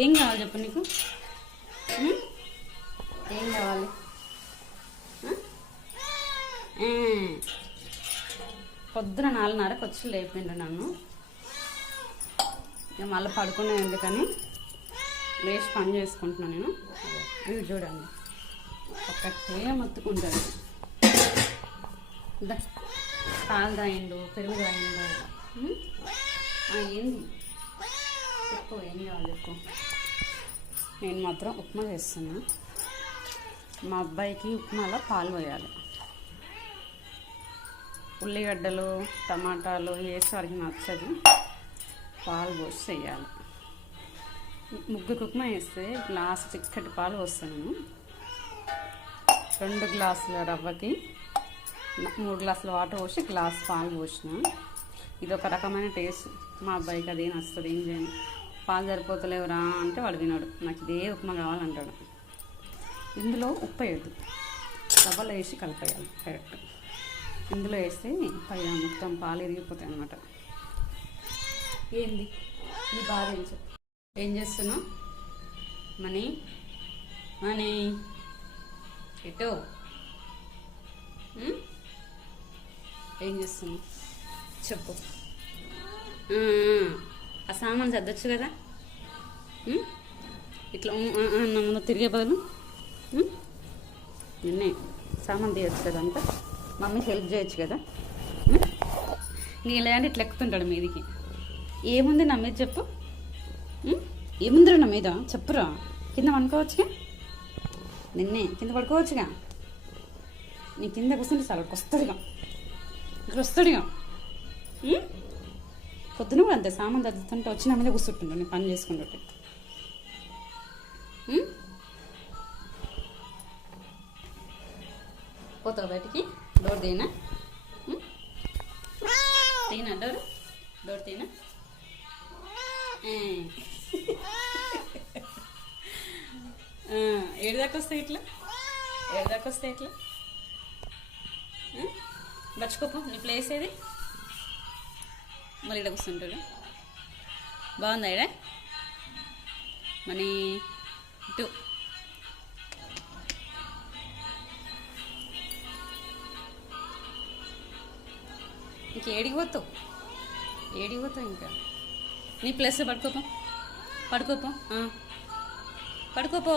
ఏం కావాలి చెప్పు నీకు? ఏం కావాలి? పొద్దున 4:30కి వచ్చి లేపిండు నన్ను. ఇక మళ్ళీ పడుకునే ఎందుకని లేచి పని చేసుకుంటున్నాను నేను. ఇది చూడండి, ఒక్కటే మొత్తుకుంటాడు. పాలు తాగిండు, పెరుగు తాగిండు. ఏంది చెప్పు, ఏం కావాలి చెప్పు? నేను మాత్రం ఉప్మా చేస్తున్నా. మా అబ్బాయికి ఉప్మాలో పాలు పోయాలి. ఉల్లిగడ్డలు టమాటాలు వేసి వారికి నచ్చదు, పాలు పోసి చేయాలి. ముగ్గురు ఉప్మా వేస్తే గ్లాసు చిక్కటి పాలు పోస్తాను. 2 గ్లాసుల రవ్వకి 3 గ్లాసుల వాటర్ పోసి గ్లాస్ పాలు పోసిన. ఇది ఒక రకమైన టేస్ట్. మా అబ్బాయికి అదే నచ్చుతుంది. ఏం చేయండి, పాలు సరిపోతలేవురా అంటే వాడు వినడు, నాకు ఇదే ఉప్మా కావాలంటాడు. ఇందులో ఉప్పు వేయద్దు, రవ్వలో వేసి కలిపేయాలి కరెక్ట్. ఇందులో వేస్తే పైన మొత్తం పాలు ఇరిగిపోతాయి అన్నమాట. ఏంది నీ బాధ? ఏం చేస్తున్నావు? మనీ మనీ ఎటో ఏం చేస్తున్నావు చెప్పు. ఆ సామాన్ సర్దొచ్చు కదా, ఇట్లా నా ముందు తిరిగే బదులు నిన్నే సామాన్ తీయచ్చు కదా, అంతా మమ్మీకి హెల్ప్ చేయొచ్చు కదా. నీళ్ళ అంటే ఇట్లా ఎక్కుతుంటాడు మీదికి. ఏముంది నా మీద చెప్పు, ఏముందిరా నా మీద చెప్పురా. కింద పడుకోవచ్చుగా, నిన్నే కింద పడుకోవచ్చుగా. నీ కింద కూర్చుంటే చాలా వస్తాడుగా, ఇక్కడ వస్తాడుగా. పొద్దున కూడా అంతే, సామాన్ తగ్గుతుంటే వచ్చి నా మీద కూర్చుంటుంటాడు నేను పని చేసుకుంటుంటే. పోతావు బయటికి? డోర్ తీనా? తీనా డోర్ తీనా? ఏడుదాకా వస్తాయి ఇట్లా, ఏడుదాకా వస్తాయి ఇట్లా. మర్చిపోపో, నీ ప్లేస్ ఏది? మళ్ళీ ఇక్కడ కూర్చుంటాడు. బాగుందా ఇడా మనీ? ఇటు ఇంకేడికి పోతావు, ఏడికి పోతావు ఇంకా? నీ ప్లేస్ పడుకోపో, పడుకోపో, పడుకోపో.